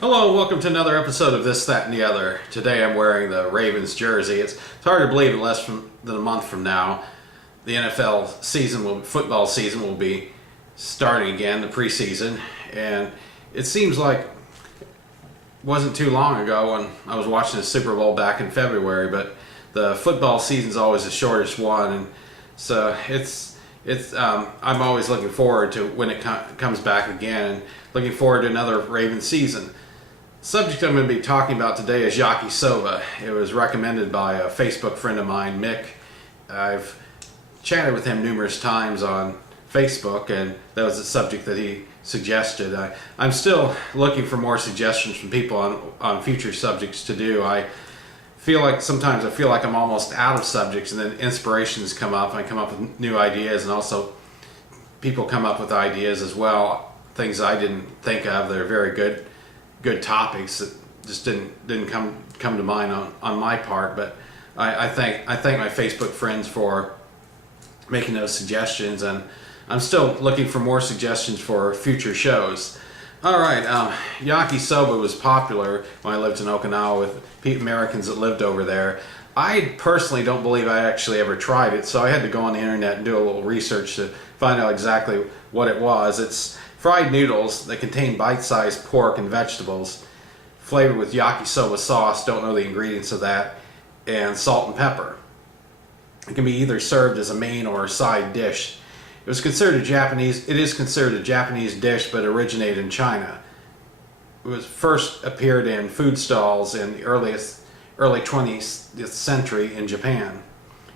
Hello, welcome to another episode of This, That, and the Other. Today I'm wearing the Ravens jersey. It's hard to believe in less than a month from now, the football season will be starting again, the preseason. And it seems like it wasn't too long ago when I was watching the Super Bowl back in February, but the football season's always the shortest one. And so I'm always looking forward to when it comes back again, and looking forward to another Ravens season. Subject I'm going to be talking about today is Yakisoba. It was recommended by a Facebook friend of mine, Mick. I've chatted with him numerous times on Facebook, and that was the subject that he suggested. I'm still looking for more suggestions from people on future subjects to do. Sometimes I feel like I'm almost out of subjects, and then inspirations come up, and I come up with new ideas, and also people come up with ideas as well, things I didn't think of that are very good topics that just didn't come to mind on my part. But I thank my Facebook friends for making those suggestions, and I'm still looking for more suggestions for future shows. All right, Yakisoba was popular when I lived in Okinawa with Americans that lived over there. I personally don't believe I actually ever tried it, so I had to go on the internet and do a little research to find out exactly what it was. It's fried noodles that contain bite-sized pork and vegetables, flavored with yakisoba sauce, don't know the ingredients of that, and salt and pepper. It can be either served as a main or a side dish. It is considered a Japanese dish, but originated in China. It was first appeared in food stalls in the early 20th century in Japan.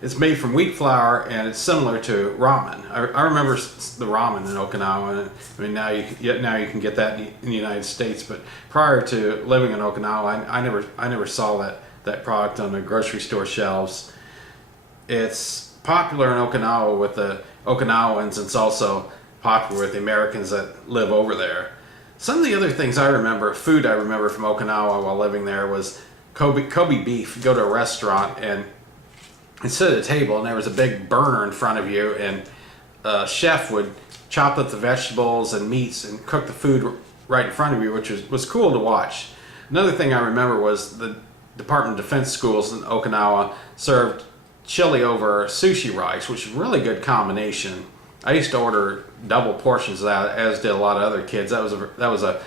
It's made from wheat flour, and it's similar to ramen. I remember the ramen in Okinawa. And I mean, now you can get that in the United States, but prior to living in Okinawa, I never saw that product on the grocery store shelves. It's popular in Okinawa with the Okinawans. It's also popular with the Americans that live over there. Some of the other things food I remember from Okinawa while living there was Kobe beef. You go to a restaurant and sit at a table, and there was a big burner in front of you, and a chef would chop up the vegetables and meats and cook the food right in front of you, which was cool to watch. Another thing I remember was the Department of Defense schools in Okinawa served chili over sushi rice, which is a really good combination. I used to order double portions of that, as did a lot of other kids. That was a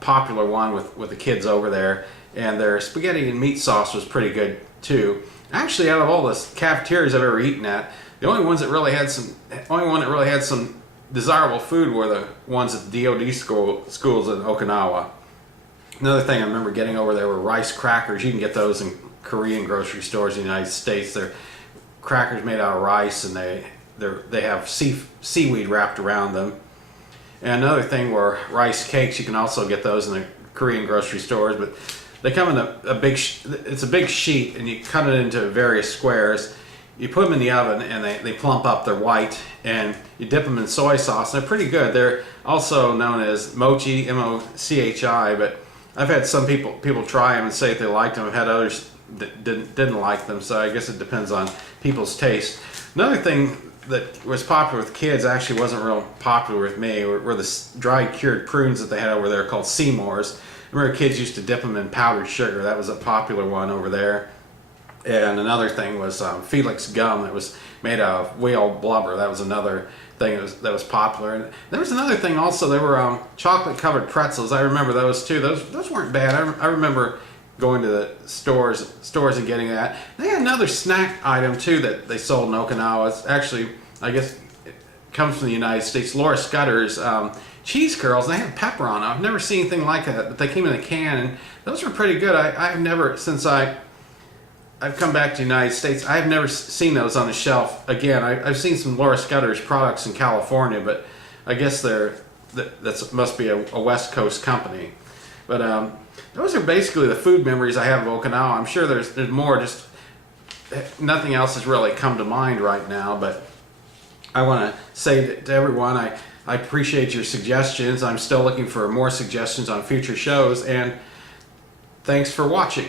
popular one with the kids over there, and their spaghetti and meat sauce was pretty good too. Actually, out of all the cafeterias I've ever eaten at, the only one that really had some desirable food were the ones at the DoD schools in Okinawa. Another thing I remember getting over there were rice crackers. You can get those in Korean grocery stores in the United States. They're crackers made out of rice, and they have seaweed wrapped around them. And another thing were rice cakes. You can also get those in the Korean grocery stores, but they come in it's a big sheet, and you cut it into various squares. You put them in the oven, and they plump up. They're white, and you dip them in soy sauce. And they're pretty good. They're also known as mochi, M-O-C-H-I, but I've had some people try them and say that they liked them. I've had others that didn't like them, so I guess it depends on people's taste. Another thing that was popular with kids actually wasn't real popular with me were the dried cured prunes that they had over there called Seymour's. I remember kids used to dip them in powdered sugar. That was a popular one over there. And another thing was Felix gum that was made out of whale blubber. That was another thing that was popular. And there was another thing also. There were chocolate covered pretzels. I remember those too. Those weren't bad. I remember going to the stores and getting that. They had another snack item too that they sold in Okinawa. It's actually, I guess, it comes from the United States. Laura Scudder's cheese curls. They had pepper on them. I've never seen anything like that, but they came in a can, and those were pretty good. I've never, since I've come back to the United States, I've never seen those on the shelf again. I've seen some Laura Scudder's products in California, but I guess that must be a West Coast company. But those are basically the food memories I have of Okinawa. I'm sure there's more, just nothing else has really come to mind right now, but I want to say to everyone, I appreciate your suggestions. I'm still looking for more suggestions on future shows, and thanks for watching.